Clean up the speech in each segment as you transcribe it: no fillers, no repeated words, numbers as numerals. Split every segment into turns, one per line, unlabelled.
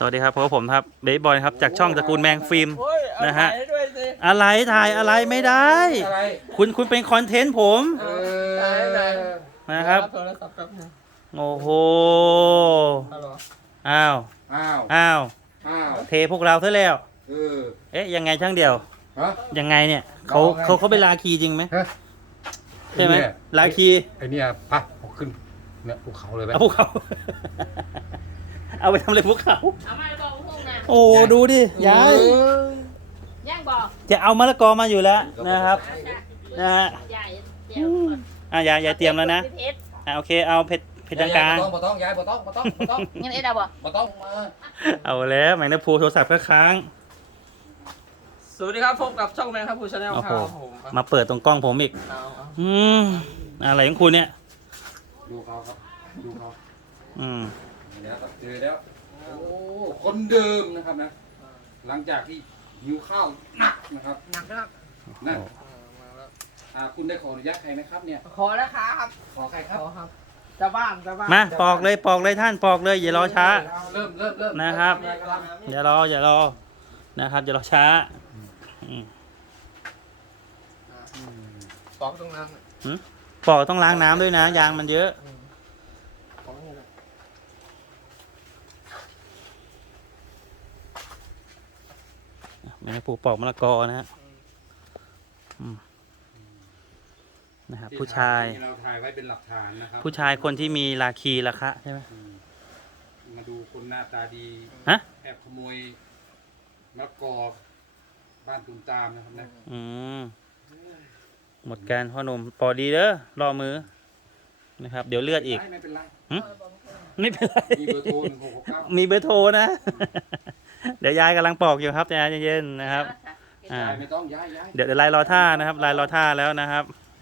วัสดีครับพบกับผมครับเบย์บอยครับจากช่องตระกูลแมงฟิล์มนะฮะ
ด้วยสิ
อะไรถ่ายอะไรไม่ได้
อะไร
คุณเป็นคอนเทนต์ผม
ไหน
นะครับ
โทรศัพท์แป๊บนึง
โอ้โห
ฮัลโหล
อ้าว
อ้าว
อ้าว
อ้าว
เทพวกเราซะแล้ว
เออ
เอ๊ะยังไงช่างเดียว
ฮะ
ยังไงเนี่ยเขาเป็นลาคีจริงไหม
ฮะ
ใช่ไหม
เนี่ย
ลาคี
ไอเนี่ยไปเอาขึ้นเนี่ยภูเขาเลยไหม
เอาพวกเขา เอาไปทำอะไรพวกเขา
เอามาบอกพวกนะ
โอ้ดูดิยาย
ย่างบอก
จะเอามะละกอมาอยู่แล้วนะครับนะฮะ
ใหญ่เดี๋ยว
ยายเตรียมแล้วนะ
เพชร
โอเคเอาเผ็ดกลาง
บ่ต้องย้ายบ่ต้อง
งั้นเอ็ดเอาบ่
บ่ต้องมา
ๆเอาแล้วแมงดาพูโทรศัพท์ก็ค้าง
สวัสดีครับพบกับช่องแมงครับผู้ชาแนล
โอ้
ค
โห
รับผม
มาเปิดตรงกล้องผมอีก
เอา
อืมอะไรของคุณเนี่ย
ดูเขาครับดูเขา
อืม
แล้วครับเจอแล้วโอ้คนเดิมนะครับนะหลังจากที่หิวข้าวหนักนะครับ
หนักนะครับ
นั่น
มาแล้ว
คุณได้ขออนุญาตใครไหมครับเนี่ย
ขอแล้วครับ
ขอใครครับ
ขอครับจะบ้านจะบ้าน
มาปอกเลยท่านปอกเลยอย่ารอช้า
เริ่ม
นะครับ อย่ารอนะครับอย่ารอช้าอืม
ปอกตรงนั้น
ปอกต้องล้างน้ำด้วยนะ ยางมันเยอะ
ปอกนี่แหละ
แมงดาพูปอกมะละกอนะฮะอืมนะครับผู้ชาย
เราถ่ายไว้เป็นหลักฐานนะครับ
ผู้ชายคนที่มีราคีราคะใช่ไหม
มาดูคนหน้าตาดี
ฮะ
แอบขโมยมะละกอบ้านตุมตามนะครับนะ
อืมหมดการพ่อหนุ่มปอดีเด้อรอมือนะครับ เดี๋ยวเลือดอีก
ไม่เป็นไร
ไม่เป็นไร
มีเบอร์โทร1669
มีเบอร์โทรนะ เดี๋ยวยายกำลังปอกอยู่ครับใจเย็นๆนะครับ อ่า
ไม่ต้องย้าย
เดี๋ยวไล่รอท่านะครับไล่รอท่าแล้วนะครับ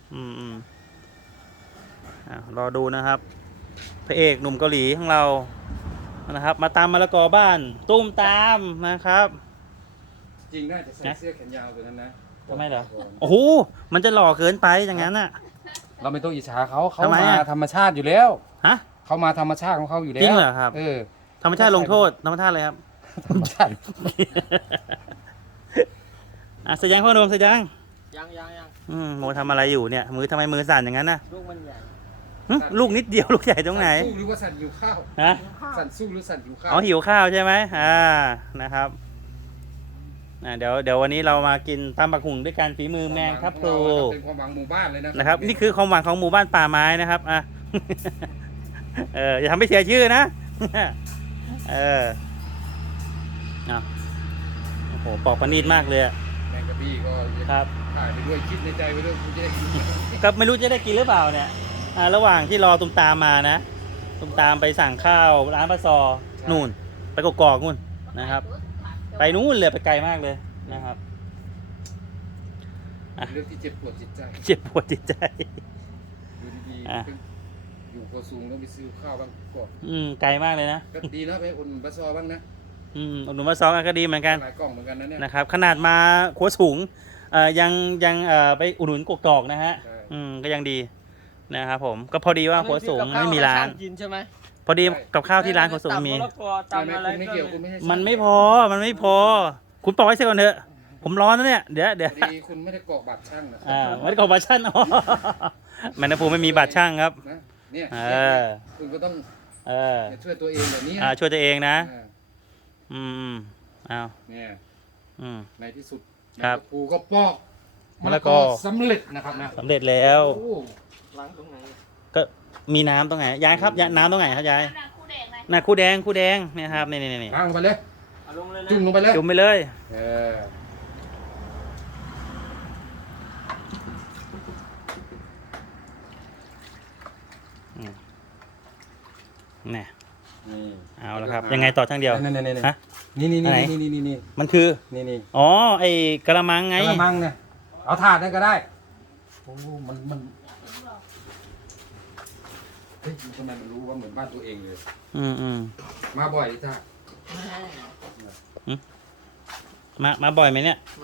รอดูนะครับ พระเอกหนุ่มเกาหลีของเรานะครับ มาตามมะละกอบ้าน ตุ้มตามนะครับ
จริงน่าจะใส่เสื้อแขนยาวตัวนั้นนะ
ทำไมเหรอโอ้โหมันจะหล่อเกินไปอย่างนั้นน่ะ
เราไม่ต้องอิจฉาเขา
ทำไม
มา
อะ
ธรรมชาติอยู่แล้ว
ฮะ
เขามาธรรมชาติของเขาอยู่แล้ว
จริงเหรอครับ
เออ
ธรรมชาติลงโทษธรรมชาติเลยครับ
ธรรมชาติ
แสดงพ่อหนุ่มแสดง
ยัง
โมทำอะไรอยู่เนี่ยมือทำไมมือสั่นอย่างนั้นน่ะ
ลูกมันใหญ่
หึลูกนิดเดียวลูกใหญ่ตรงไหน
สั่สู้หรือว่าสั่นหิวข้าว
ฮะ
สั่นสู้หรือสั่นหิวข้าว
อ๋อหิวข้าวใช่ไหมนะครับเดี๋ยววันนี้เรามากินตำบักหุ่งด้วยกันฝีมือแมงครับครู
เป็นความหวังหมู่บ้านเลย
นะครับ นี่คือความหวังของหมู่บ้านป่าไม้นะครับอย่าทำให้เสียชื่อนะโอ้โหปอกประณีตมากเลยอะ
แมงกะบี้ก็
ครับ
ถ่ายไปด้วยคิดในใจไปด้วยกูจะได้กิน
ก็ไม่รู้จะได้กินหรือเปล่าเนี่ยระหว่างที่รอตุ้มตามมานะตุ้มตามไปสั่งข้าวร้านปลาซอนู่นไปกอกๆนู่นนะครับ ไปนู่นเลยไปไกลมากเลยนะครับ
เรื่องที่เจ็บปวดจิตใจ
เจ็บปวดจิตใจ
อยู่ดี
อ่ะ
ๆอยู่โกสูงแล้วไปซื้อข้าวบ้างก่อน
ไกลมากเลยนะ
ก็ดีนะไปอุ่นบัสซอบ้างนะ
อุดหนุนมาซองก็ดีเหมือนกัน
หลายกล่องเหมือนกันนะเนี่ย
นะครับ ขนาดมาขัวสูงยังไปอุดหนุนกกอกนะฮะ
ใช่
ก็ยังดีนะครับผมก็พอดีว่าขัวสูงไม่มีร้าน
กินใช่ไหม
พอดีกับข้าวที่ร้านขัวสูงมี
ตำมะละกอตำอะไร
ไม่เกี่ยวคุณไม่ใช่
มันไม่พอคุณปอกไว้เสียก่อนเถอะผมร้อนนะเนี่ยเดี๋ยว
พอดีคุณไม่ได้กรอกบัตรช่างนะ
ไม่ได้กรอกบัตรช่างแมนนาภูไม่มีบัตรช่างครับ
นะเนี่ย
เออ
คุณก็ต้อง
เออ
ช่วยตัวเองแบบนี้
ช่วยตัวเองนะ
อ่า
เอา
เนี่ย ในที่สุด
ครับ
ครูก็ปอก
มะละกอ
สำเร็จนะครับนะ
สำเร็จแล้ว
โอ้
ล้างตรงไหน
ก็มีน้ำตรงไหนยายครับน้ำตรงไหนครับยาย
น้ำคู่แดงไหม
น่ะคู่แดงเนี่ยครับนี่
ล้างลงไปเลย
เอาลงเลยนะ
จุ่มลงไปเลย
จุ่มไปเลย
เออ
นี่
นี่
เอาละครับยังไงต่อช่างเดียว
นี่
ฮะ
นี่นี่
ไหน
นี่นี่นี่
มันคือ
นี่นี่
อ๋อไอ้กระมังไง
กระมังเนี่ยเอาถาดนั่นก็ได้โอ้มันเฮ้ยทำไมมันรู้ว่าเหมือนบ้านตัวเองเลย มาบ่อยจ้ะ
มาบ่อยไหมเนี่ย
มา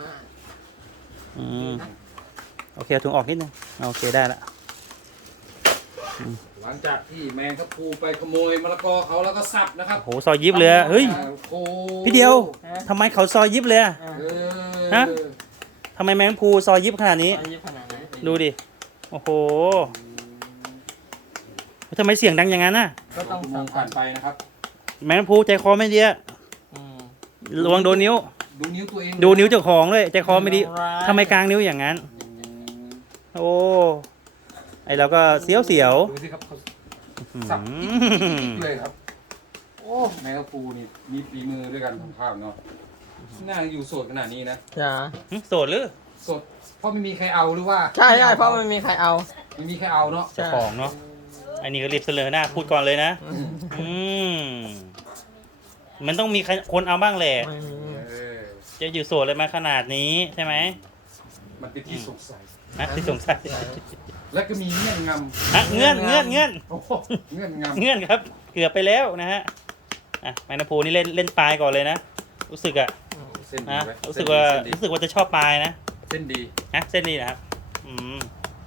โอเคเอาถุงออกนิดนึงโอเคได้ละ
ไว้หลังจากที่แมงทับพลูไปขโมยมะละกอเขาแล้วก็สับนะครับ
โอ้โหซอยยิบเลยอะเฮ้ย
โอ้โห
พี่เดียวทำไมเขาซอยยิบเลยอะ
เออ
ฮะ ทำไมแมงภูซอยยิบขนาดนี้
อันนี้ขนาดไหน
ดูดิ โอ้โหทำไมเสียงดังอย่างนั้นน่ะ
ก็ต้อง
ชั่วโม
สั่
ง
ง
ผ่านไปนะครับ
แมงภูใจคอไม่ดีอะ
อืม
ระวังโดนนิ้ว
ดูนิ้วตัวเอง
ดูนิ้วเจ้าของเลยใจคอไม่ดี
ร้าย
ทำไมกลางนิ้วอย่างนั้น
อืม
โอ้ ไอเราก็เสียว
ดูสิครับเขา
ๆอืม
สับจิ๊กเลยครับ โอ้แมงทับพลูนี่มีฝีมือด้วยกันของข้าวเนาะน่าอยู่โสดขนาดนี้นะ
จ้า
โสดหรือ
โสดเพราะไม่มีใครเอาหรือว่า
ใช่ใช่เพราะมันมีใครเอา
ไม่มีใครเอาเนาะ
เจ้าของเนาะ อันนี้ก็รีบเสนอหน้าพูดก่อนเลยนะ อืม มันต้องมีคนเอาบ้างแหละ
ไม่มี
เออ
จะอยู่โสดเลยมาขนาดนี้ใช่ไหม
มันเป็นที่สงสัย
นะที่สงสัย
และก็มีเงื่อนง
อ่ะเงื่อน
ำโอ้โหเงื่อนงำ
เงื่อนครับ เกือบไปแล้วนะฮะ อ่ะแมงนาโพนี่เล่นปลายก่อนเลยนะ รู้สึกอะ
เส้นดี
นะ
ไหม
รู้สึกว่าจะชอบปลายนะ
เส้นดี
ฮะเส้นนี้นะครับ อืม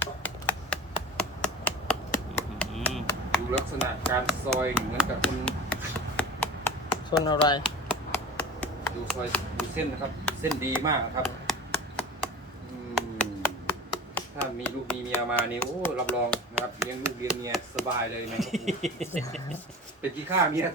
ดูลักษณะการซอยเหมือนกับคน
ชนอะไร
ดูซอยดูเส้นนะครับ เส้นดีมากนะครับอืมถ้ามีลูกมีเมียมาเนี่ยโอ้รับรองนะครับเลี้ยงลูกเลี้ยงเมียสบายเลยนะครับเป็นกี่ข้าเมีย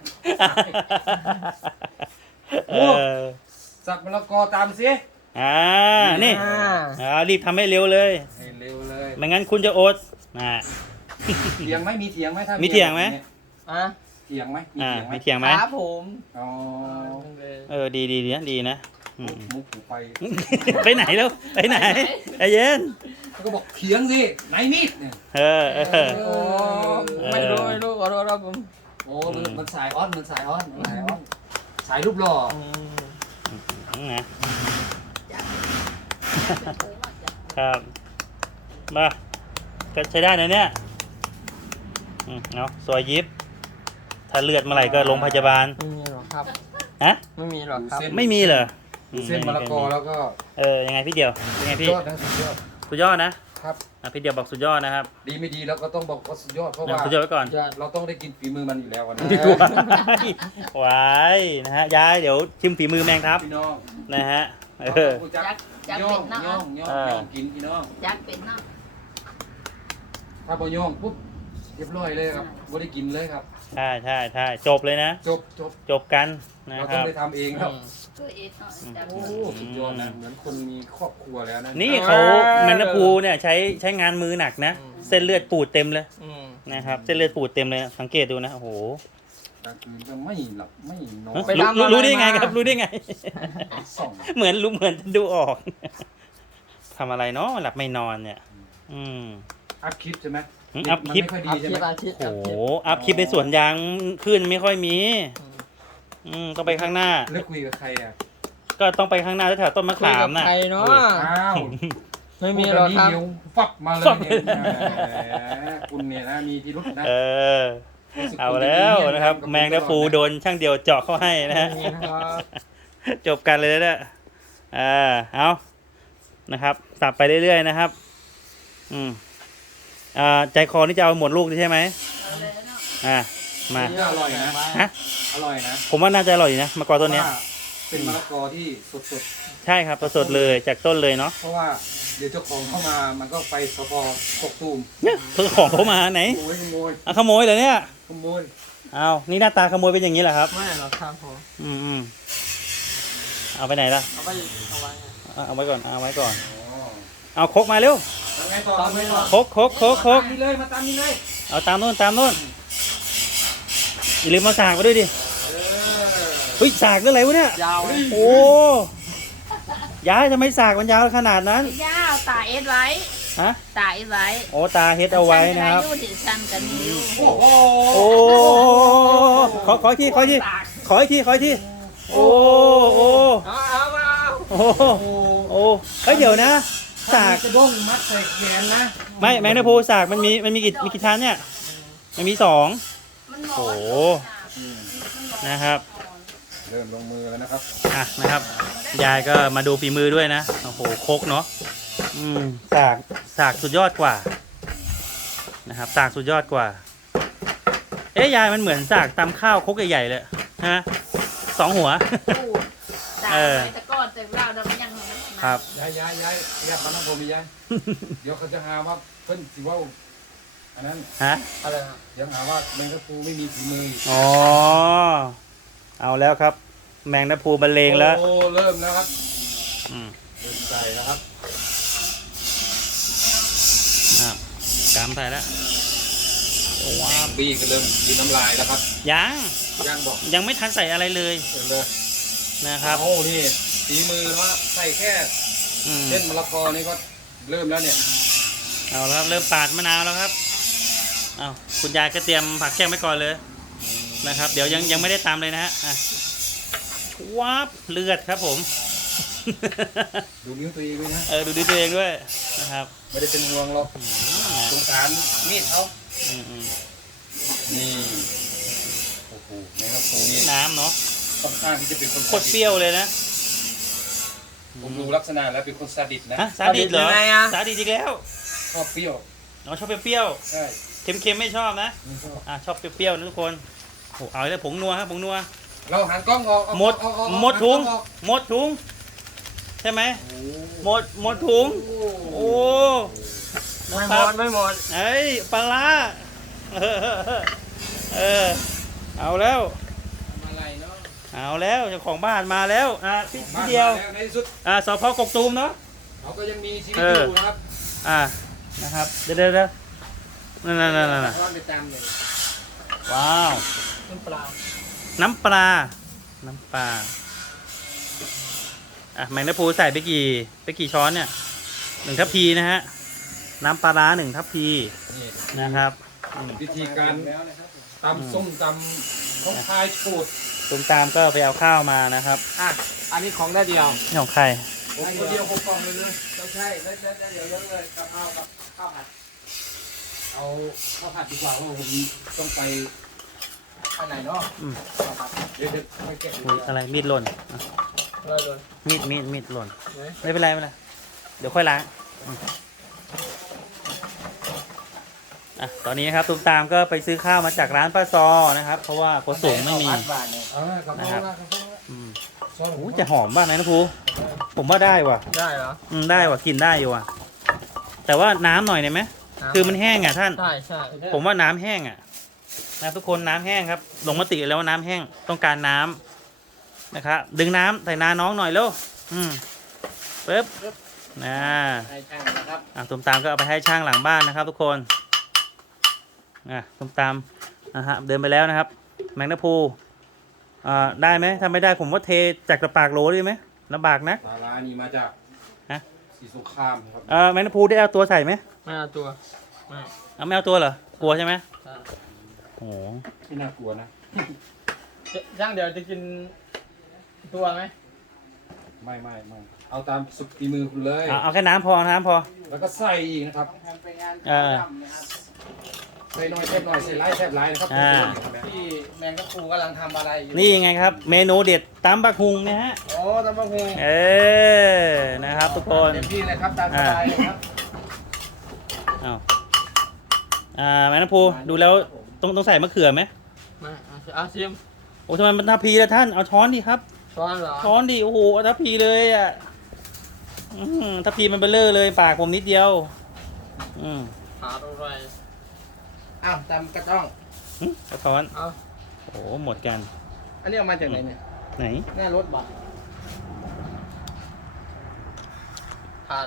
เออ
สับมะละกอตามสิ
นี่ รีบทำให้เร็วเลย
ให้เร็วเลย
ไม่งั้นคุณจะอดอ่า
เถียงไหมมีเถียงไหมถ้า
มีเถียงไหม
อ่ะ
เถียงไหมมี
อ่า
เถียงไหม
มีเถียงไหม
ครับผม
อ๋อ
ดีนะดีนะอืม
มุกหูไป
ไปไหนแล้ว ไปไหนใจเย็น
ก็บอกเถียงสิไหนมีดเนี่ย
เออ
โอ้ไม่รู้ขอโทษครับผม
โอ้มันสายอ้อนมันสายอ้อนมันสายอ้อนสายรูปหล่อ
อืม
นะ ครับมาก็ใช้ได้นะเนี่ยเนาะซอยยิบ ถ้าเลือดเมื่อไหร่ก็โรงพยาบาล
ไม่มีหรอกครับ
ฮะ
ไม่มีหรอกครับ
ไม่มีเหรอ
เส้นมะละกอแล้วก็
ยังไงพี่เดียวยังไงพี่
ยอดนะสุดยอด
สุดยอดนะครับ พี่เดียวบอกสุดยอดนะครับ
ดีไม่ดีแล้วก็ต้องบอกว่าสุดยอดเพราะว่า
สุดยอดไว้ก่อน
ยอด
เราต้องได้กินฝีมือมันอยู่แล้ววันนี้
ไว้นะฮะยายเดี๋ยวชิมฝีมือแมงครับ
พี่น้อง
นะฮะ
จัก
จัก
ย่อ
เป็
ง
นเนาะ
ย่องย่องย่องกินพี่น้อง
จักเป็นเนาะ
ถ้าพอย่องปุ๊บเรียบร้อยเลยครับไม่ได้กินเลยครับ
ใช่จบเลยนะ
จบ
กันนะ
เรา
ค
ต้อง
รับ
ได้ทำเองครับ
ตัวเอ็ดเนาะจัก
โอ้สุดยอดนะเหมือนคนมีครอบครัวแล้วนะ
นี่เขาแมงนาพูเนี่ยใช้งานมือหนักนะ เส้นเลือดปูดเต็มเลย
อืม
นะครับเส้นเลือดปูดเต็มเลยสังเกตดูนะโอ้โห
กลางคืนก็ไม่หลับไม่นอน
ไปทำอะไร
รู้ได้ไง
มา
ครับรู้ได้ไง
ส่อง
เหมือนดูออกทำอะไรเนาะหลับไม่นอนเนี่ย อืม
อัพคลิปใช่ไหม
อัพคลิป
มันไม่ค่อยดี
อัพ
ใช่
คลิ
ไห
ป
ม
อาชีพ
โอ้โหอัพคลิปในสวนยางขึ้นไม่ค่อยมี ต้องไปข้างหน้า
แล้วคุยกับใครอ่ะ
ก็ต้องไปข้างหน้าแถวต้นมะ
คุย
ขา
กั
ม
บ
น่ะ
ใครเนาะ
อ้าว
ไม่มีหรอกครับ
พูดแนี้เดี๋ยวฟับมาเลยเนี่ยแหมคุณเนี่ยนะมีพิรุษนะ
เออ เอาแล้วนะครับ แมงดาฟูโดนช่างเดียวเจาะเข้าให้นะฮะ
ไม่มีนะครับ
จบกันเลยนะเนี่ยเอานะครับสับไปเรื่อยๆนะครับ ใจคอนี่จะเอาหมดลูกใช่ไหม
เอาเลยเนาะ
มา
นี่อร่อยนะ
ฮะ
อร่อยนะ
ผมว่าน่าจะอร่อยอยู่นะมะกอกต้นเนี้ย
ว่าเป็นมะละกอที่สด
ใช่ครับสดๆเลยจากต้นเลยเนาะ
ๆ เพราะว่าเดี๋ยวเจ้าของเข้ามามันก็ไปสพกกตูม
เนี่ยเพื่อของเขามาไหน
ขโมย
ขโมยเหรอเนี่ย
ขโมย
เอานี่หน้าตาขโมยเป็นอย่างนี้เหรอครับ
ไม่หรอกครับผม
เอาไปไหนล่ะ
เอาไว้เอาไว้
เอาไว้ก่อนเอาไว้ก่อน
อ๋อ
เอาครกมาเร็ว
แล้วไงต่อทำไงต่อ
ครก
มาตามนี้เลยมาตามนี้เลย
เอาตามโน่นอย่าลืมมาสากมาด้วยดิ เฮ้ยสากเรื่องอะไรวะเนี่ย
ยาวเลย
โอ้ยายทำไมสากมันยาวขนาดนั้น
ยาวตาเอ็ดไว้
ฮะ
ตาเอ็ดไว้
โอ้ตาเฮ็ดเอาไว้นะครับ
ฉัอยู่ที่ฉันกันอยู่
โอ้โห
โอ้ขออีกทีโอ้
เอามา
โอ้เฮ้ยเดี๋ยวนะ สาก
กระด้งมัดใส่แขนนะ
ไม่แมงดาโพสากมันมีกี่ชั้นเนี่ยมันมี2
มันหม
โอ้
ด
นะครับ
เริ่มลงมือแล้วนะครับ
นะครับ ยายก็มาดูฝีมือด้วยนะโอ้โหครกเนาะสากสุดยอดกว่านะครับสากสุดยอดกว่ายายมันเหมือนสากตำข้าวครกใหญ่ๆเลยฮะ2 หัว
ตู้ด่า
เออ
ไปตะก้อนแต่เราดำยังของมัน
ครับ
ย้ายมาน้องผมย้ายเดี๋ยวเขาจะหาว่าเพิ่นสิว่าอันนั้น
ฮะ
อะไรครับ
เดี๋ยวหาว่าแมงกะพรูไม่มีฝีมืออีก
อ๋อเอาแล้วครับ แมงดาพูบรรเลงแล้ว
โอ้เริ่มแล้วครับ
อืม
เริ่มใส่แล้วครับ
อ้าวกำใส่แล้วว้าว
บี้ก็เริ่มกินน้ำลายแล้วครับ
ยัง
ย่างบอก
ยังไม่ทันใส่อะไรเลย
เสร็จเลย
นะครับ
โอ้นี่ฝีมือว่าใส่แค่
อืม
เส้นมะละกอนี่ก็เริ่มแล้วเนี่ย
เอาแล้วครับเริ่มปาดมะนาวแล้วครับเอาคุณยายก็เตรียมผักแก้มไว้ก่อนเลยนะครับ เดี๋ยวยังไม่ได้ตามเลยนะฮะอ่ะวับเลือดครับผม
ดูนิ้วตัวเองด้วยนะ
ดูดีตัวเองด้วยนะครับ
ไม่ได้เป็นห่วงหรอกสงสารมีดเขา
อืม
นี่โอ้โหแมงกะพรูนี่
น้ำเนาะ
ค่อนข้างที่จะเป็นคน
โคตรเปรี้ยวเลยนะ
ผมดูลักษณะแล้วเป็นคนซาดิสนะ
ฮะสาดิสเหรอสาดิสอีกแล้ว
ชอบเปรี้ยว
น้องชอบเปรี้ยว
ใช่
ๆเค็มๆไม่ชอบนะ
ไม่ชอบ
ชอบเปรี้ยวๆนะทุกคนโอ้เอาเลยผงนัวครับผงนัว
เราหันกล้องออกเอา
หมด
เอาเอาเอา
หมดถุง
หันกล้อออก
หมดถุงใช่ไหม
โอ้
หมดถุง โอ้นะ
ไม่
ค
หม
รับ
ดไม่หมด
เอ้ยปลาร้าเออเอาแล้ว
ทำอะไรเนาะ
เอาแล้วเจ้าของบ้านมาแล้วพี่
บ้าน
เดียว
มาแล้วในที่สุด
สพกกตูมเนาะ
เขาก็ยังมีชีวิต
เอ
อ
อ
ยู่นะครับ
นะครับเดี๋ยวนั่น
ทอดไปตามเลย
ว้าว
น้ำปลา
น้ำปลาแมงดาพูใส่ไปกี่ช้อนเนี่ย1 ทัพพีนะฮะน้ำปลาร้า1 ทัพพี
นี่
นะครับ
วิธีการตำส้มตำของพายโฉด
ตุ้มตามก็ไปเอาข้าวมานะครับ
อ่ะอันนี้ของได้เดียว
นี่ของใคร
ผมคนเดียว6 กล่องเลย
เราใช่แล้วเดี๋ยวเลิกเลยกับข้าวกับข้าวผัด
เอาข้าวผัดดีกว่าเพราะผมต้องไป
อันไหนเนาะ
อืม
ข้าวผัด
เดี๋ยวไม่แกะ
อุ๊ยอะไรมีดหล่นอ่ะ
เลยเลย
มีดหล่น
ไหน
ไม่เป็นไรเดี๋ยวค่อยล้างตอนนี้นะครับตุ้มตามก็ไปซื้อข้าวมาจากร้านป้าซอนะครับ เพราะว่าโกสูงไม่มี
ข้าวผัดบาทเนี่ย
กับ
นะครับ
ข้าวกับข้าว
อืม
ซอส
โอ้ยจะหอมบ้างนะภูผมว่าได้ว่ะ
ได้เหรอ
ได้ว่ะกินได้อยู่ว่ะ แต่ว่าน้ำหน่อยได้ไหมคือมันแห้งอ่ะท่าน
ใช่ใช่
ผมว่าน้ำแห้งอ่ะนะทุกคนน้ำแห้งครับ ลงมติแล้วว่าน้ำแห้งต้องการน้ำนะครับดึงน้ำใส่นาน้องหน่อยเร็วปึ๊บนะ
ใช่ใช่นะครับ
ตุ้มตามก็เอาไปให้ช่างหลังบ้านนะครับ ทุกคนตุ้มตามนะฮะเดินไปแล้วนะครับ แมงดาพูได้ไหมถ้าไม่ได้ผมว่าเทจากกระปากโหลได้ไหมลำบากนะ
ปลาร้านี่มาจาก
ฮะ
สีสงครามครับ
แมงดาพูได้เอาตัวใส่ไหม
ไม่เอาตัวไม่
ไม่เอาตัวเหรอกลัวใช่ไหม
ใช่
โอ้โห
ไม่น่ากลัวนะ
ย่างเดี๋ยวจะกินตัวไหม
ไม่เอาตามสุดฝีมือคุณเลย
เอาแค่น้ำพอ
แล้วก็ใส่อีกนะครับ
ไปงาน
ใส่น้อยแทบน้อยใส่ไล่แทบไล่นะครับ
ที่แมงกะพรูกำลังทำอะไรอยู่
นี่ไงครับ เมนูเด็ดตำบักฮุงนะฮะ
โอ้ตำบักหุ่ง
นะครับทุกคน
เต็มที่เลยครับตามสบายเลยครับ
แมงดาพูดูแล้วต้องใส่มะเขือไหม
มาเอาชิม
โอ้ทำไมมันทัพพีละท่านเอาช้อนดิครับ
ช้อนเหรอ
ช้อนดิโอ้โหเอาทัพพีเลยทัพพีมันเบลเลอร์เลยปากผมนิดเดียว
หาอะไรอ้าวตำกระต้อง
กระท้อน
เอา
โอ้หมดกัน
อันนี้เอามาจากไหนเนี่ย
ไหน
หน้ารถบัตรผ่าน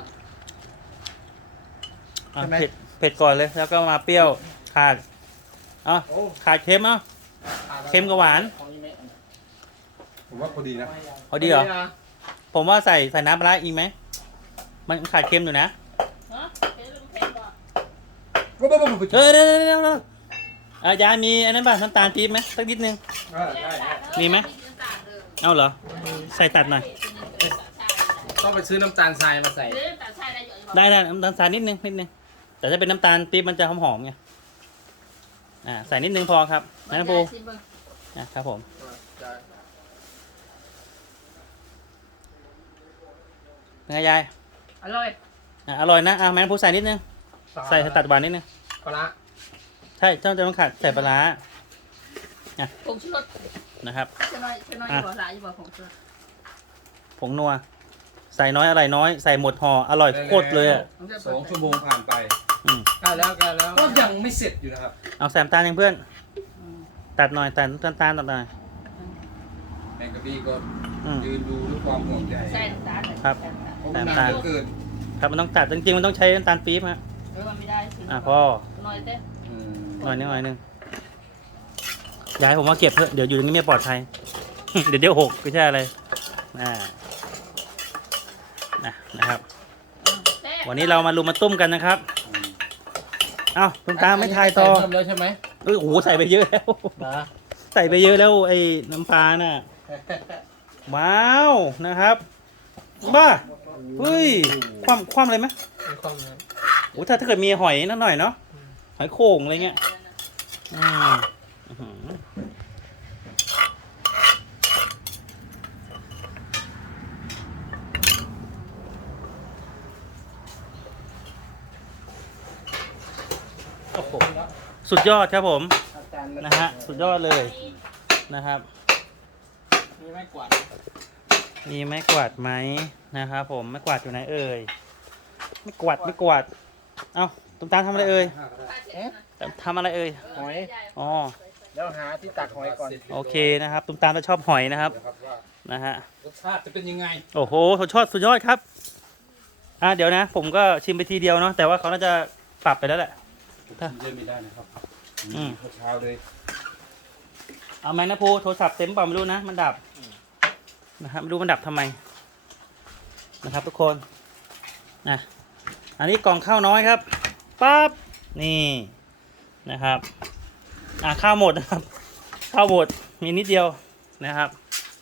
ใช่ไหม
เผ็ดก่อนเลยแล้วก็มาเปรี้ยวขาด
โอ้
ขาดเค็มเค็มกับหวาน
ของนี่ไหม
ผมว่าพอดีนะ
เอาดีเหรอผมว่าใส่น้ำปลาร้าอีกไหมมันขาดเค็มอยู่นะเดี๋ยวยายมีอันนั้นป่ะน้ำตาลปี๊บไหมสักนิดนึง มีไหม เอาเหรอใส่ตัดหน่อย
ต้องไปซื้อน้ำตาลทรายมาใส่
ได้น้ำตาลทรายนิดนึงแต่ถ้าเป็นน้ำตาลปี๊บมันจะหอมๆไงใส่นิดนึงพอครับนะปูครับผมเป็นไงยาย
อร่อย
อร่อยนะแมงปูใส่นิดนึงใส่ตัดหวานนิดนึง
ปลาร้า
ใช่ต้องขาดใส่ปลาร้า
ผงชูรส
นะครับ
จะน้อยอยู่บ่หลายอยู่บ่ผงชูรส
ผงนัวใส่น้อยอะไรน้อยใส่หมดห่ออร่อยโคตรเลยอ่ะ
2 ชั่วโมงผ่านไป
อืม
ใกล้แล้ว
ก็ยังไม่เสร็จอยู่นะครับ
เอาแซมตาลยังเพื่อน ตัดหน่อยตัดน้ำตาลตัดหน่อย
แมงกะบี้ก็
อืม
ยืนดูด้วยความห่วงใย
ใส่น้ำตาล
ครับ
เพราะมันนานเหลือเกิน
ครับมันต้องตัดจริงๆมันต้องใช้น้ำตาลปี๊บฮะ
มันไม่ได้
พ่อ
น้อยเต้
อืม
หน่อยนึงย้ายผมว่าเก็บเถอะเดี๋ยวอยู่ตรงนี้ไม่ปลอดภัย เดี๋ยวหกไม่ใช่อะไรนะครับ วันนี้เรามาลุมมาตุ้มกันนะครับ เอ้าตุ้มตามไม่ทายต่อ
เพิ่มแล้วใช่ไหม
โอ้โหใส่ไปเยอะแล้ว
นะ
ใส่ไปเยอะแล้วไอ้น้ำปลาน่ะ ว้าวนะครับ บ้าเฮ้ยคว่ำอะไรไหม
ความนะ
โอ้ถ้าเกิดมีหอยนิดหน่อยเนาะหอยโข่งอะไรเงี้ยอื้อหือโอ้โหสุดยอดครับผม
อาจารย์
นะฮะสุดยอดเลยนะครับ
มีไม้กวาด
มีไม้กวาดไหมนะครับผมไม้กวาดอยู่ไหนเอ่ยไม่กวาดเอ้าตุ้มตามทำอะไรเอ่ยทำอะไรเอ่ย
หอย
อ๋อ
เดี๋ยวหาที่ตักหอยก่อน
โอเคนะครับตุ้มตามจะชอบหอยนะครับ
นะครับว่า
นะฮะ
รสชาติจะเป็นยังไง
โอ้โหสุดยอดครับเดี๋ยวนะ ผมก็ชิมไปทีเดียวเนาะแต่ว่าเขาน่าจะปรับไปแล้วแหละ
ผมกินเยอะไม่ได้นะครับ
อืม
เช้าๆเลย
เอาไหมนะภูโทรศัพท์เต็มเปล่าไม่รู้นะมันดับนะครับไม่รู้มันดับทำไมนะครับ ทุกคนอันนี้กล่องข้าวน้อยครับปั๊บนี่นะครับข้าวหมดนะครับข้าวหมดมีนิดเดียวนะครับ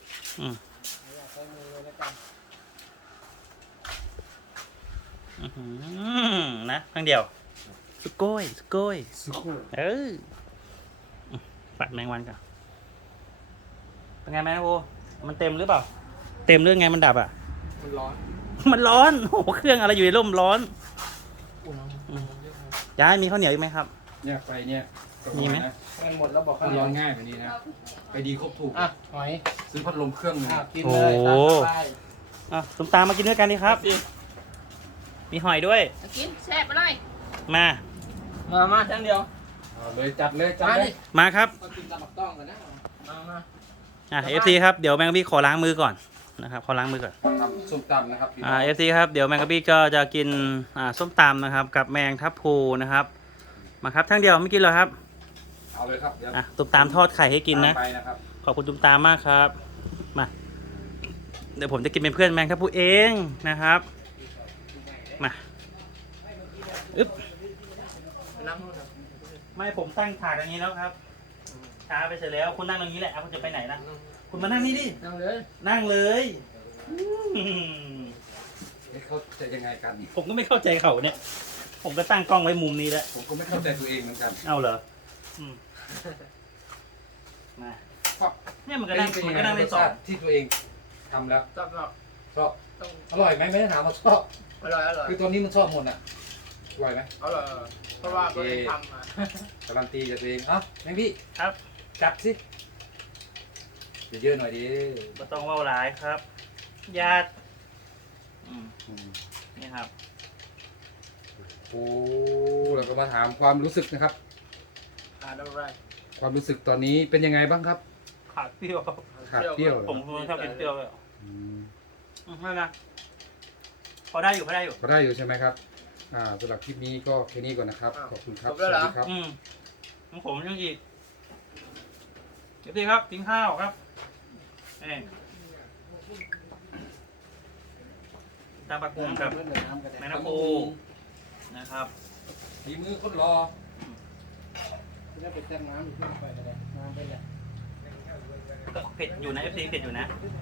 นะครั้งเดียวสุโก้ย
สุขุม
ปัดแมงวันก่อนเป็นไงแม่โอมันเต็มหรือเปล่าเต็มเรื่องไงมันดับอ่ะ
มันร้อน
มันร้อนโอ้โหเครื่องอะไรอยู่ในร่มร้อน
อุ่นเอา
ย้ายมีข้าวเหนียวอีกไหมครับ
เนี่ยไปเนี่ย
มีไหม
นะ
มันหมดแล้วบอก
มันร้อนง่ายแบบนี้นะไปดีครบถูก
อ่ะหอย
ซื้อพัดลมเครื่องหนึง
กินเลยตามสบาย
ตุ้มตามมากินด้วยกันดีครับ มีหอยด้วย
กินแซ่บไปเลย
มา
มาทั้งเดียว
เอาเลยจัดเลยจัด
มา
เล
ดิ
ย
มาครับ
มากินตำบักต้องกันนะมา
FC ครับเดี๋ยวแมงกะบี้ขอล้างมือก่อนนะครับขอล้างมือก่อน
ทำส้มตำนะครับพี่น้อง
FC ครับเดี๋ยวแมงกะบี้ก็จะกินส้มตำนะครับ กับแมงทับพลูนะครับมาครับทั้งเดียวไม่กินหรอครับ
เอาเลยครับเดี๋ยว
ตุ้มตามทอดไข่ให้กินนะ
ตามไปนะครับ
ขอบคุณตุ้มตามมากครับมาเดี๋ยวผมจะกินเป็นเพื่อนแมงทับพลูเองนะครับมาอึ๊บ
ล้างมือครับ
ไม่ผมตั้งถาดอย่างนี้แล้วครับช้าไปเสร็จแล้วคุณนั่งตรงนี้แหละคุณจะไปไหนนะคุณมานั่งนี่ดิ
นั่งเลย
นั่งเลยอืม
เขาจะยังไงกัน
ผมก็ไม่เข้าใจเขาเนี่ย ผมก็ตั้งกล้องไว้มุมนี้แล้ว
ผมก็ไม่เข้าใจตัวเองเหมือนกัน
เอาเหรออืมมา
ครับ
เนี่ยมันก็นั่งมันก็นั่งได้สอง
ที่ตัวเองทำแล้ว
ชอบ
ชอบ
ต้อง
อร่อยไหมไม่ได้ถามว่าชอบ
อร่อย
คือตอนนี้มันชอบหมดอ่ะอร่อยไหม
อร่อยเพราะว่าก็ได้ทำมา
การันตีจากตัวเองเอ้าแม่งพี่
ครับ
จัดสิเยอะๆหน่อยดิ
ไม่ต้องเว่าร้ายครับญาตินี่ครับ
โอ้เราก็มาถามความรู้สึกนะครับ
อะไร
ความรู้สึกตอนนี้เป็นยังไงบ้างครับ
ขาดเปรี้ยว
ขาดเปรี้ยวเหรอ
ผมชอบกินเปรี้ยวเลย
อืม
ไม่นะพอได้อยู่
ก็ได้อยู่ใช่ไหมครับสำหรับคลิปนี้ก็แค่นี้ก่อนนะครับ ขอบคุณครับ สวัสดีครับ
ของผมยังอีกเดี๋ยวดีครับกินข้าวครับตาปลากุงกับแมงนาโปนะครับ
ฝีมือคนรอ
จะไปจัดน้ำอยู่ที่ไปอะไรน้ำไปเลย
ก็เผ็ดอยู่นะ FC เผ็ดอยู่นะ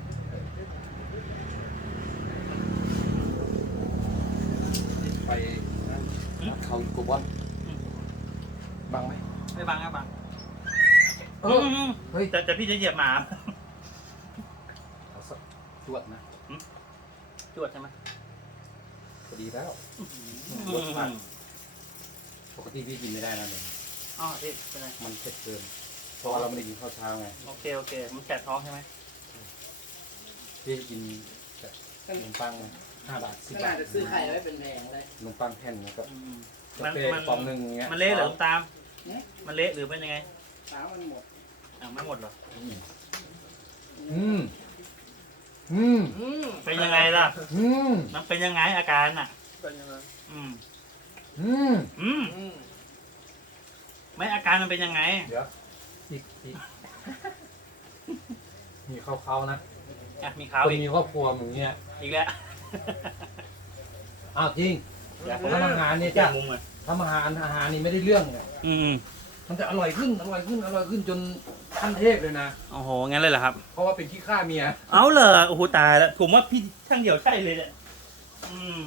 ไปเขากบอลบังไหม
ไม่บังครับบัง
เฮ้ย
แต่พี่จะเหยียบหมา
เอาสักจวดนะ
จวดใช่ไหม
พอดีแล้วจวดมากปกติพี่กินไม่ได้นะเลย
อ๋อพี่เป็นไร
มันเผ็ดเกิน
ผ
เพราะว่าเราไม่ได้กินข้าวเช้าไง
โอเคโอเคมันแสบท้องใช่ไหม
พี่กินแต่ขนมปัง5 บาท 10
ขนา
บา
ด
ท
จะซื้อไข่ไว้เป็นแพงเลย
ขนมปังแผ่นแล้วก็
อืม
กาแฟกระป๋องหนึ่งอย่างเงี้ย
มันเละเหรอลุงตาม
เนี่ย
มันเละหรือเป็นยังไง
สาวมันหมด
ไม่หมดเหรอ
อืมอืม
เป็นยังไงล่ะ
อืม
มันเป็นยังไงอาการอ่ะ
เป็นยังไง
อืม
อืม
อืมไม่อาการมันเป็นยังไง
เดี๋ยวอีกมีเขาๆนะ
อ่ะมีขาว
คน
อีก
มีครอบครัวมึงเงี้ย
อีกแล้ว
อ้าวจริง
อยาก
ผมทำอาหารเนี่ย
จา
จ้ะ
กมุมอ่ะ
ทำอาหารนี่ไม่ได้เรื่องเลย
อืม
มันจะอร่อยขึ้นจนขั้นเทพเลยนะ
โอ้โหงั้นเลยเหรอครับ
เพราะว่าเป็นขี้ข้าเมีย
เอาเหรอโอ้โหตายแล้วผมว่าพี่ช่างเดี่ยวใช่เลยเนี่ยอืม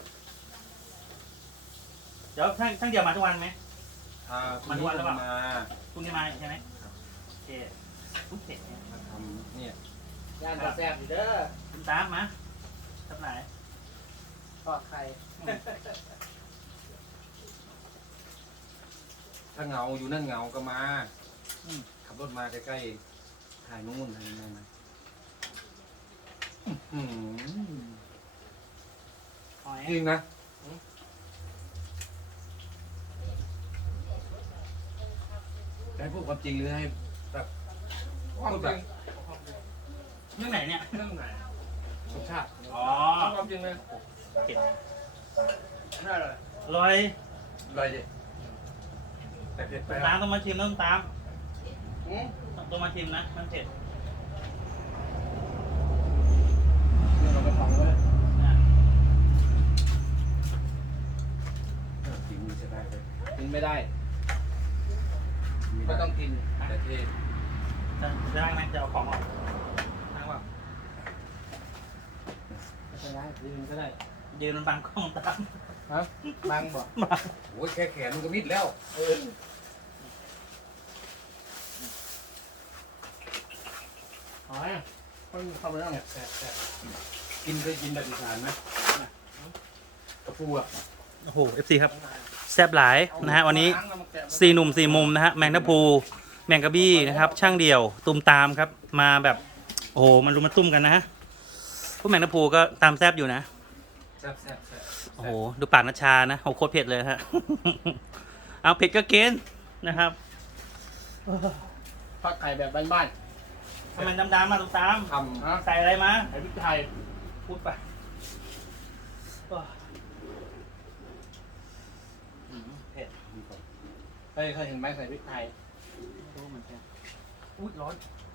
เดี๋ยวช่างเดี่ยวมาทุกวันไหม มันวันแล้วเปล่า
มา
พรุ่งนี้มาอีกใช่ไหมโอเคปุ๊บเสร็จเนี่ย
ทำเนี่ย
ย่านจะแซ่บอยู่เด้อ
คุณตามมาทับไหน
ทอดไข่
ถ้าเหงาอยู่นั่นเหงาก็มาขับรถมาใกล้ๆถ่ายนู่นถ่ายนี่นะอื้อหือ
หอย
จริงนะให้พูดความจริงหรือให้แบบพูดแบบ
เรื่องไหนเนี่ย
เรื่องไหน
รสชาติ
อ๋อ
ความจริงเลย
เผ็ด
ไม่เลย
อร่อย
อร่อยดิแต่เผ็ดไป
คุณตามต้องมาชิมนะคุณตาม
อืม
ต้องมาชิมนะมันเผ็ด
เราไปของเลย
นะ
กินมีจะได้เลย
กินไม่ได้ไม่ต้องกิน
แต่เทศ
จะได้ไหมจะเอาของออกนั่งเปล่า
ไม่เป็นไรกินก็ได้
ยืนมันบังกล้องตาม
ฮะบางบอก
โอ้ยแค่แขนมันก็มิดแล้ว
หอยมันเข้าไปแล้วไง
แซ่บกินเคยกินแบบอีสานไหมกระปูอ่ะ
โอ้โห FC ครับแซ่บหลายนะฮะวันนี้4 หนุ่ม 4 มุมนะฮะแมงทัพพูแมงกะบี้นะครับ ช่างเดี่ยวตุมตามครับมาแบบโอ้โหมันรุมมาตุ้มกันนะฮะพวกแมงทัพพูก็ตามแซ่บอยู่นะ
แซ่บ
โอ้โหดูปากนัชชานะโหโคตรเผ็ดเลยฮะ เอาเผ็ดก็เกณฑ์นะครับ
ทอดไข่แบบบ้าน
ทำไมดำๆมาตุมตาม
ท
ๆฮะ
ใส่อะไรมา
ไข่พริกไทย
พูดไปเผ็ด
เคยเห็นไหมใส่พริกไทย
รู้เหมือนกันอุ้ยร้อน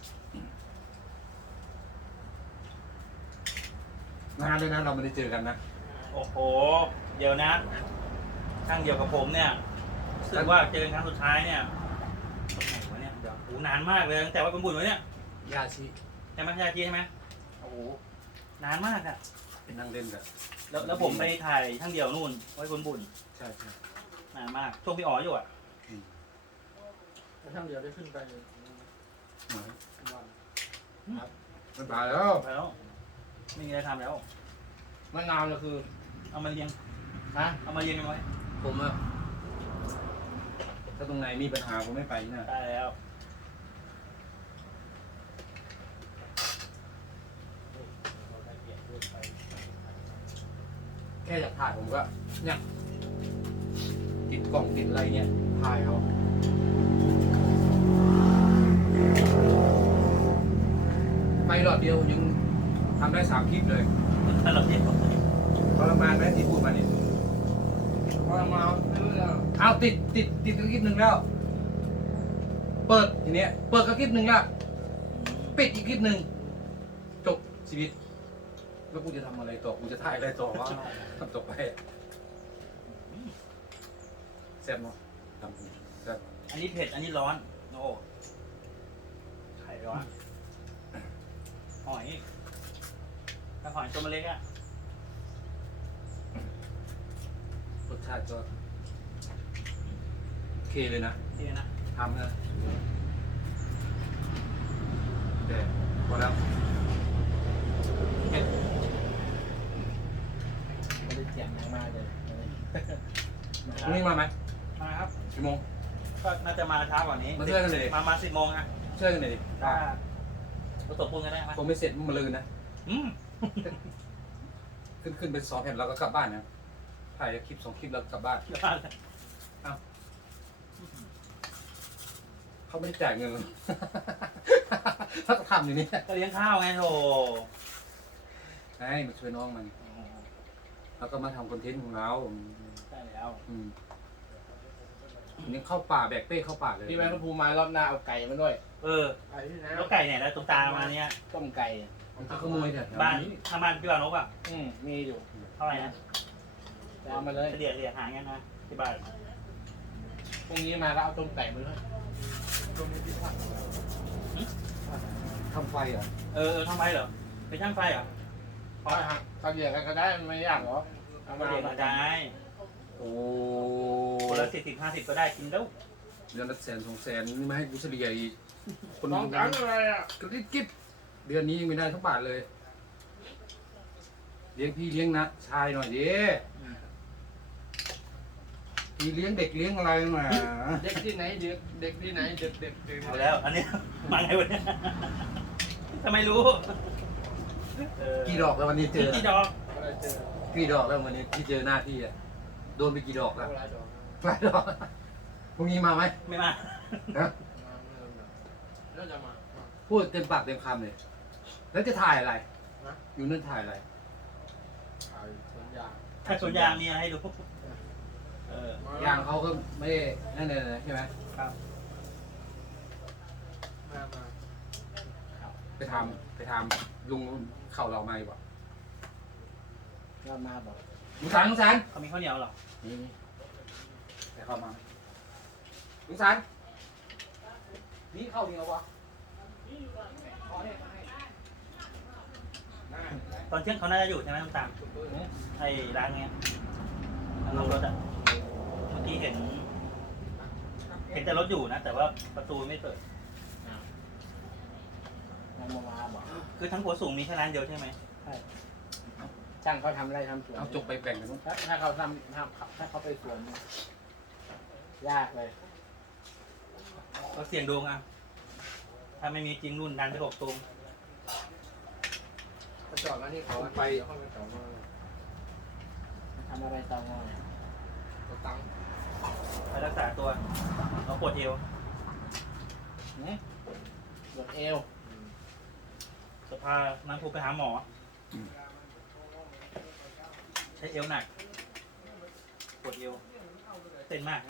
ำนานเลยนะเราไม่ได้เจอกันนะ
โอ้โหเดี๋ยวนะช่างเดียวกับผมเนี่ยรู้สึกว่าเจอกันครั้งสุดท้ายเนี่ยตรงไหนวะเนี่ยเดี๋ยวโอ้นานมากเลยตั้งแต่ว่าเป็นบุญวะเนี่ย
ยาชี
ใช่ไหมยาจีใช่ไหมโอ้โหนานมากอะ
เป็นนั่งเล่นกัน
แล้วผมไปถ่ายช่างเดียวนู่นไว้คนบุญ
ใช่
นานมากช่วงพี่อ๋ออยู่อะ
แล้วช่างเดียวได้ขึ้นไป
มา
วัน
ไม่บายแล้ว
แล้วไม่มีอะไรทำแล้ว
มะนาวเลยคือ
เอามาเรียง
ฮะ
เอามาเรียงกันไว้
ผมอะถ้าตรงไหนมีปัญหาผมไม่ไปนะ
ได้แล้ว
แค่อยากถ่ายผมก็เนี่ยติดกล่องติดอะไรเนี่ยถ่ายเอาไปรอบเดียวผมยังทำได้3 คลิปเลย
ถ้าเราเรียง
ทรมานไหมที่พูดมาเนี่ย
มะนาวไม่รู้เรื่อง
เอาติดกับคลิปหนึ่งแล้ว เปิดทีเนี้ยเปิดกับคลิปหนึ่งแล้วปิดอีกคลิปหนึ่งจบชีวิตแล้วกูจะทำอะไรต่อกูจะถ่ายอะไรต่อวะทำต่อไปแซ่บเนาะทำแซ่บ
อันนี้เผ็ดอันนี้ร้อนโอ้ไข่ร้อนหอยถ้าหอยตัวมันเล็กอะ
รสชาติก็โอเคเลยนะ
นี่นะ
ทำนะแต่พอแล้วเผ็ด
ไม่ได้เสียงมากเลย
พรุ่งนี้มาไหม
มาครับ
กี่โมง
ก็น่าจะมาช้ากว่านี้
มาช่วยกันเลยดิ
มา10 โมงอะ
ช่วยกันหน่อยดิ
ถ้าผสมปูนกันได้ไหม
ผมไม่เสร็จมาลืนนะ
อืม
ขึ้นเป็น2 แผ่นแล้วก็กลับบ้านนะถ่ายคลิป2 คลิปแล้วกลับบ้าน เขาไม่ได้จ่ายเงิน ถ้าทำอย่างนี้
ก็เลี้ยงข้าวไงโถ
ไอ้มาช่วยน้องมัน แล้วก็มาทำคอนเทนต์ของเรา
ใช่แล้ว
นี่เข้าป่าแบกเป้เข้าป่าเลย
พี่แมงกะพูมารอบหน้าเอาไก่มาด้วย
เออ
ไก่ที่ไหน
แล้วไก่เนี่ยแล้วตรงตามาเนี่ย
ต้มไก่
มันจะขโมยแถว
บ้าน
นี้
ทางบ้านพี่บ่าวนกอ่ะ
มีอยู่
เท่าไหร่นะ
จะเอามาเลย
เฉลี่ยหางั้นนะที่บ้าน
พรุ่งนี้มาแล้วเอาต้มไก่มาด้วยต้มที่พัก
ทำไฟเหรอ
ทำไมเหรอเป็นช่างไฟเหรอ
เพราะหักเขาเดียวกันก็ได้มันไม่ยากหรอเอา
ก็
มา
เรียน
เอา
มา
มา
ได้
โอ้
คนละ40-50ก็ได้กินแล้ว
เดือนละ100,000-200,000นี่มาให้กูเฉลี่ยอีกคน
ต้องการอะไรอ่ะ
กระดิบกิ๊บเดือนนี้ยังไม่ได้ทั้งบาทเลย เลี้ยงพี่เลี้ยงนะชายหน่อยดิพี่เลี้ยงเด็กเลี้ยงอะไรมา
เด็กที่ไหนเด็กที่ไหนเด็ก
เอาแล้ว อันนี้ มาไงวะเนี่ยทำไมรู้
กี่ดอกแล้ววันนี้เจอ
กี่ดอก
อะไรเจอ
กี่ดอกแล้ววันนี้ที่เจอหน้าที่อ่ะโดนไปกี่ดอก
เว
แล้ว
ลาดอก
หลายดอกพรุ่งนี้มาไหม
ไม่มา
ฮะ
แล้วจะมา
พูดเต็มปากเต็มคำเลยแล้วจะถ่ายอะไร
นะ
อยู่นั่นถ่ายอะไร
ถ่ายสวนยาง
ถ้าสวนยางมีอะไรให้ดูเออ
ยางเขาก็ไม่ได้นั่นเลยใช่ไหม
ครับ
มา
ไปทำลุงเข่าเรามาดีกว่า
เรามาบอก
ลุงสัน
เขามีข้าวเหนียวเหรอ
นี่ไปเข้ามาลุงสันนี่เข้าดีแล้ววะ
ตอนเที่ยงเขาน่าจะอยู่ใช่ไหมน้ำตาลไอ้ร้านเนี้ยร้านรถอ่ะเมื่อกี้เห็นแต่รถอยู่นะ แต่ว่าประตูไม่เปิด
มาบอก
คือทั้งหัวสูงมีแค่ร้านเดียวใช่ไหม
ช่างเขาทำไรทำสวน
เอาจบไปแบ่งกันนู้น
ถ้าเขาทำถ้าเขาไปสวนยากเลย
ก็เสี่ยงดวงอ่ะถ้าไม่มีจริงรุ่นดันไป6 ตูม
ก็จอดมาที่เขาไปจอดมาทำอะไรต่อมาตัง
ไปรักษาตัวเราปวดเอว
ปวดเอว
จะพาน้ำผูไปหาหมอใช้เอวหนักปวดเอวเต้นมากนะ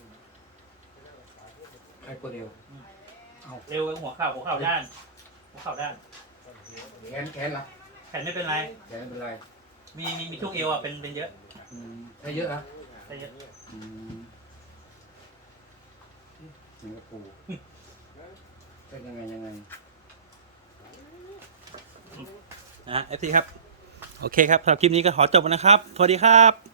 ใครคนเดียว
เอวกับหัวเข่าด้านหัวเข่าด้าน
แขนล่ะ
แขนไม่เป็นไร
แขนไม่เป็นไร
มีช่วงเอวอ่ะเป็นเยอะ
ใช้เยอะนะ
ใช่เยอะ
สิงคโปร์เป็นยังไง
นะ FC ครับ โอเคครับสำหรับคลิปนี้ก็ขอจบนะครับ สวัสดีครับ